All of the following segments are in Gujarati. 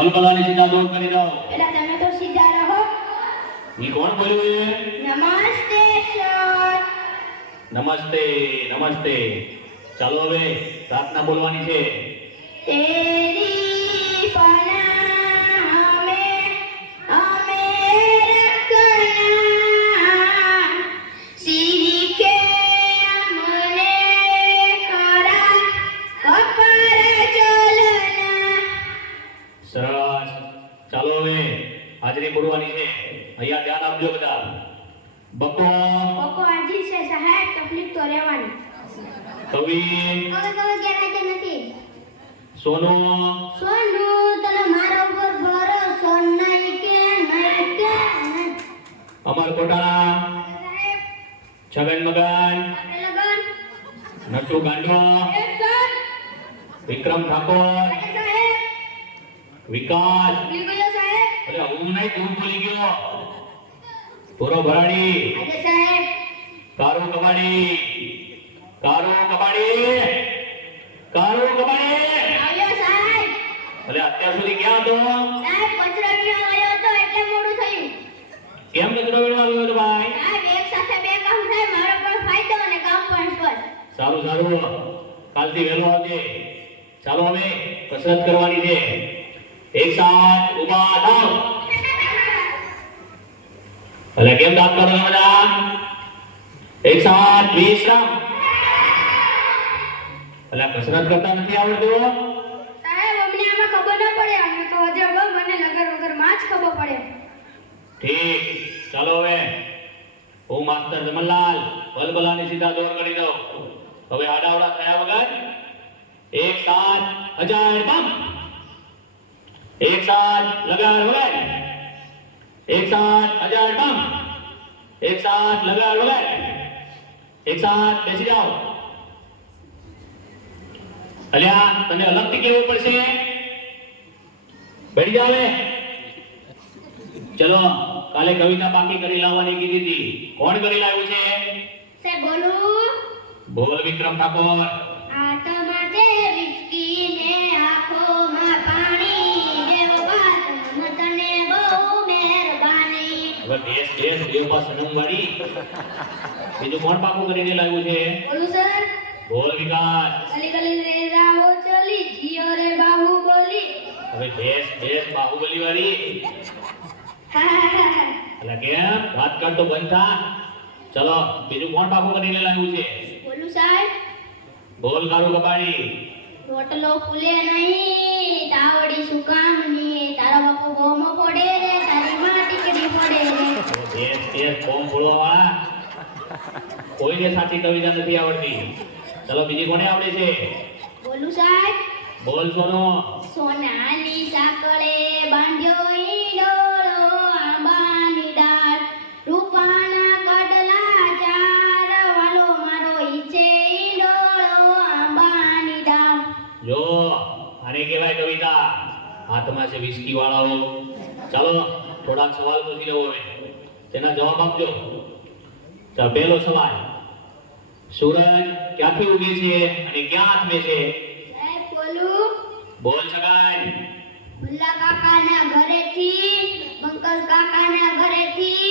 બલબલાની સીધા દૂર કરી દો. એલા તમે તો સીધા રહો. ઈ કોણ બોલ્યું એ? નમસ્તે સર. નમસ્તે નમસ્તે. ચાલો હવે પ્રાર્થના બોલવાની છે. તેરી પનાહ અમે રખના સીરી કે અમને ખરા કપર ચલના. સરસ. ચાલો હવે હાજરી બોલવાની છે. અહીંયા ધ્યાન આપજો બધા. બકો કોકો આજી છે સાહેબ, તકલીફ તો રહેવાની. કવિ હવે ગેરહાજર નથી. સોનો સોનું તને મારા ઉપર ભરોસો નહીં કે નહીં. અમર કોટાણા સાહેબ છગન મગન આપણે લગન. નટુ ગાંડો એ સર. વિક્રમ ઠાકોર આજે સાહેબ વિકાસ. ભૂલી ગયો સાહેબ. અરે હું નહીં, તું ભૂલી ગયો. પૂરો ભરાડી આજે સાહેબ કારો કબાડી કારો કબાડી કારો કબાડી. આવ્યો સાહેબ. અરે અત્યાર સુધી ક્યાં હતો? સાહેબ કચરો પીવા ગયો હતો એટલે મોડું થયું. કેમ કચરો વેણવા આવ્યો હતો ભાઈ? સાહેબ એક સાથે બે કામ થાય, મારો પણ ફાયદો અને કામ પણ સ્પષ્ટ. સારું સારું, કાલથી વહેલો આવજે. ચાલો હવે કસરત કરવાની છે. એક સાથ ઊભા થાવ. અરે કેમ દાંત કાઢો છો બધા? એક સાથ વિશ્રામ. અલા કસરત કરતા નથી આવડતું? સાહેબ અમને આમાં ખબર ન પડે, અમને તો અજબ મને લગર વગર માં જ ખબર પડે. ઠીક. ચાલો હવે હું માસ્ટર જમનલાલ બલબલાની સીધા દોર કરી દઉં. હવે આડાવડા થયા વગર એક સાથ અજાણ બમ. એક સાથ લગાડ વગર. એક સાથ અજાણ બમ. એક સાથ લગાડ વગર. એક સાથ બેસી જાઓ. અલ્યા તને અલગથી કેવું પડશે. બેઠી જાવ હવે. ચલો કાલે કવિતા પાકી કરી લાવવાની કીધી હતી. કોણ કરી લાવ્યું છે? સાહેબ બોલું. બોલ વિક્રમ ઠાકોર. આત્મા છે વિસ્કી ને આંખોમાં પાણી, દેવ બાદ તને બહુ મહેરબાની. હવે દેશ દેશ દેવપા સનમવાડી. બીજું કોણ પાકું કરીને લાવ્યું છે? બોલું સર. બોલ વિકાસ. ગલી ગલી રે રાહો ચલી, જીઓ રે બાહુબલી. હવે દેશ દેશ બાહુબલી વાળી. એટલે કેમ વાત કર તો બંધ થા. ચલો બીજું કોણ પાકું કરીને લાવ્યું છે? બોલું સાહેબ. બોલ કારું કબાડી. રોટલો ફૂલે નહીં, તાવડી શું કામની, તારો બાપુ બોમો પડે રે, તારી માં ટીકડી પડે રે. હવે દેશ દેશ બોમ્બ ફોડવા વાળા. કોઈને સાચી કવિતા નથી આવડતી. ચલો બીજી કોને આવડે છે? બોલું સાહેબ. બોલ સોનો. સોનાની સાંકળે બાંધ્યો ઈંડોળો, આંબાની ડાળ, રૂપાના કડલા ચાર, વાલો મારો ઈચે ઈંડોળો, આંબાની ડાળ. જો આને કહેવાય કવિતા. હાથમાં છે વિસ્કી વાળાઓ. ચાલો થોડાક સવાલ પૂછી લઉં હવે, તેના જવાબ આપજો. ચાલો પહેલો સવાલ. સૂરજ ક્યાંથી ઉગે છે અને ક્યાં આથમે છે? સાહેબ બોલું. બોલ છગન. ભુલ્લા કાકાના ઘરેથી, પંકજ કાકાના ઘરેથી,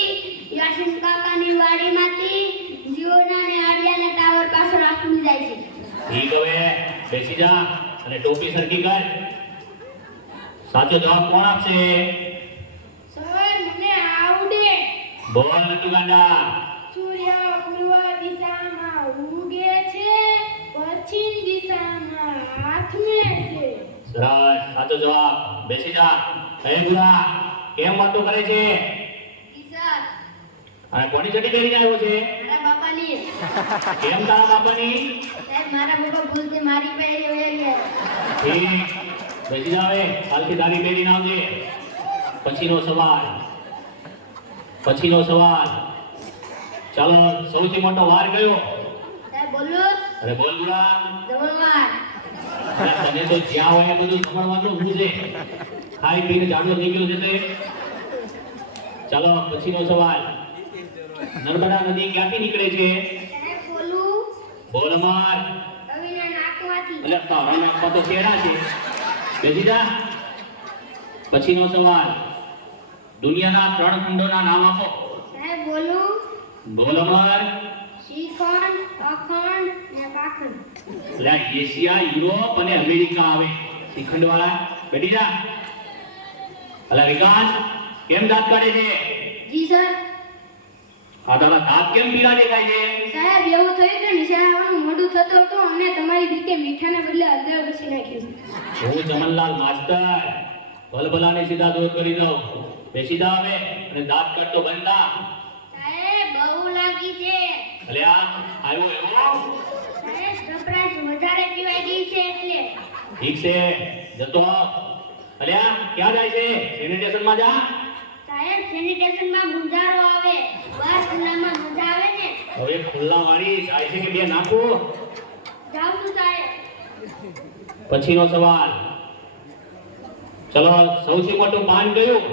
યાસીન કાકાની વાડીમાંથી, જીઓના ને આર્યાના ટાવર પાછળ આથમી જાય છે. ઠીક, હવે બેસી જા અને ટોપી સરખી કર. સાચો જવાબ કોણ આપશે? સર મને આવડે. બોલ નટુ ગાંડા. સૂર્ય પૂર્વ દિશામાં ઉગે છે, પશ્ચિમ દિશામાં આથમે છે. સરસ, સાચો જવાબ. બેસી જા. હે ગુરા, કેમ વાતો કરે છે? સર અને કોની ચડી પહેરીને આવ્યો છે? મારા બાપાની. કેમ તારા બાપાની? સાહેબ મારા બાપા ભૂલથી મારી પહેરી વળ્યા. ઠીક, બેસી જા હવે. કાલથી તારી પહેરીને આવજે. પછીનો સવાલ. ચાલો સૌથી મોટો વાર કયો? સાહેબ બોલું. અરે બોલ ગુરા. જમણવાર. અરે તને તો જ્યાં હોય એ બધું જમણવાનું શું છે? ખાઈ પીને જાડો થઈ ગયો છે તે. ચાલો પછીનો સવાલ. નર્મદા નદી ક્યાંથી નીકળે છે? સાહેબ બોલું. બોલ માર. રવિના નાકમાંથી. એટલે તારા નાકમાં તો ચહેરા છે. બેસી જા. પછીનો સવાલ, દુનિયાના 3 ખંડોના નામ આપો. સાહેબ બોલું? બોલ અમર. શ્રીખંડ, અખંડ ને કાખંડ. એટલે આ એશિયા, યુરોપ અને અમેરિકા આવે શ્રીખંડ વાળા. બેઠી જા. અલા વિકાસ, કેમ દાંત કાઢે છે? જી સર. આ તારા દાંત કેમ પીળા દેખાય છે? સાહેબ એવું થયું કે નિશાળાનું મોઢું થતું હતું અને તમારી રીતે મીઠાને બદલે હળદર ઘસી નાખ્યું. હું જમનલાલ માસ્ટર ભલભલાને સીધા દૂર કરી દઉં. બેસી જા હવે અને દાંત કાઢતો બંધ થા. સાહેબ બહુ લાગી છે. અલ્યા આવ્યો એવો? સાહેબ સરપ્રાઈઝ વધારે પીવાઈ ગઈ છે એટલે. ઠીક છે, જતો આવ. અલ્યા ક્યાં જાય છે? સેનિટેશનમાં જા. સાહેબ સેનિટેશનમાં મુંજારો આવે. બહાર ખુલ્લામાં મજા આવે ને. હવે ખુલ્લા વાળી જાય છે કે બે નાખું? જાઉં છું સાહેબ. પછીનો સવાલ, ચલો સૌથી મોટું પાન કયું?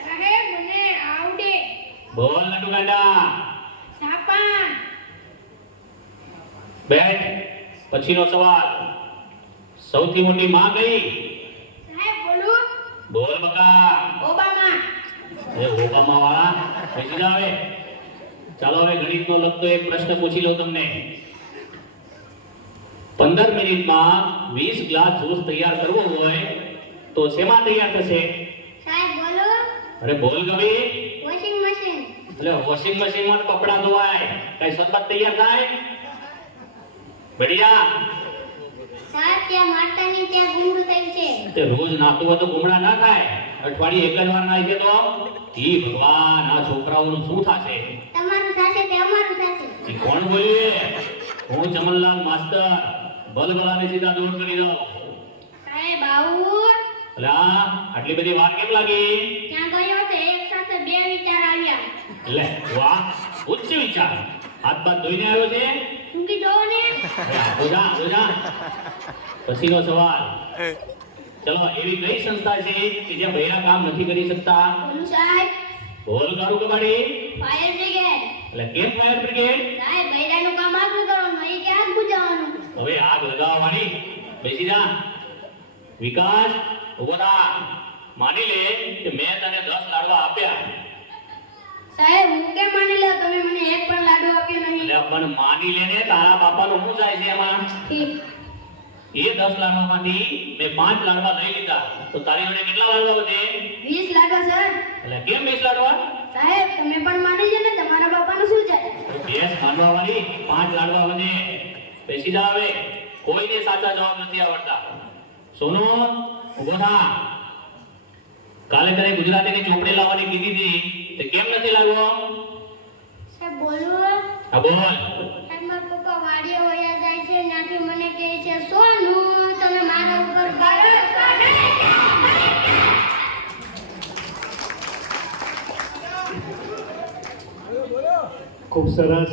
સાહેબ મને આવડે. બોલ નટુ ગાંડા. સાપાન. બેઠ. પછીનો સવાલ, સૌથી મોટી માં કઈ? સાહેબ બોલું? બોલ બકા. ઓબામા. એ ઓબામા વાળા બેસી જા હવે. ચાલો હવે ગણિતનો લગતો એક પ્રશ્ન પૂછી લઉં તમને. 15 મિનિટમાં 20 ગ્લાસ જ્યુસ તૈયાર કરવો હોય તો શેમાં તૈયાર થશે? સાહેબ બોલું? અરે બોલ કવિ. Washing machine. એટલે વોશિંગ મશીનમાં તો કપડાં ધોવાય, કઈ સરબત તૈયાર થાય? બઢિયા. સાહેબ ત્યાં માતાની ત્યાં ગુંડ થઈ છે. તે રોજ નાતું હોય તો ગુમડા ના થાય, અઠવાડિયે એક જ વાર નાય છે તો ઈ ભગવાન, આ છોકરાઓનું શું થાશે? તમારું થશે તે અમારું થશે. ઈ કોણ બોલ્યું? હું જમનલાલ માસ્ટર ભલભલાને સીધા દૂર કરી દઉં. સાહેબ આવું? અલા આટલી બધી વાર કેમ લાગી? ત્યાં ગયો તો એક સાથે બે વિચાર આવ્યા. લે વાહ, ઉચ્ચ વિચાર. હાથ બાદ ધોઈને આવ્યો છે? સૂકી જોવો ને. બોજા બોજા. પછીનો સવાલ, ચલો એવી કઈ સંસ્થા છે કે જ્યાં બહેરા કામ નથી કરી શકતા? બોલું સાહેબ? બોલ કારું કબાડી. Fire brigade. એટલે કેમ ફાયર બ્રિગેડ? સાહેબ બૈરાનું કામ આગળ કરવાનું એ કે આગ બુઝાવવાનું. હવે આગ લગાવવાની. બેસી જા. વિકાસ ઉભો થા. માની લે કે મેં તને 10 લાડવા આપ્યા. સાહેબ હું કેમ માની લો તમે મને એક પણ લાડુ આપ્યો નહીં? એટલે પણ માની લે ને, તારા બાપાનું શું જાય છે એમાં? ઠીક. એ 10 લાડવામાંથી મેં 5 લાડવા લઈ લીધા તો તારી જોડે કેટલા લાડવા વધે? 20 લાડવા સર. એટલે કેમ 20 લાડવા? સાહેબ તમે પણ માની લો ને તમારા બાપાનું શું જાય? 10 લાડવા વાળી 5 લાડવા વધે. બેસી જા હવે. કોઈને સાચા જવાબ નથી આવડતા. સોનો ઉભો થા. કાલે તને ગુજરાતીની ચોપડી લાવવાની કીધી હતી તે કેમ નથી લાવ્યો? સાહેબ બોલું? હા બોલ. સાહેબ મારા પપ્પા વાડીએ વયા જાય છે ત્યાંથી મને કહે છે સોનું તમે મારા ઉપર ખૂબ સરસ.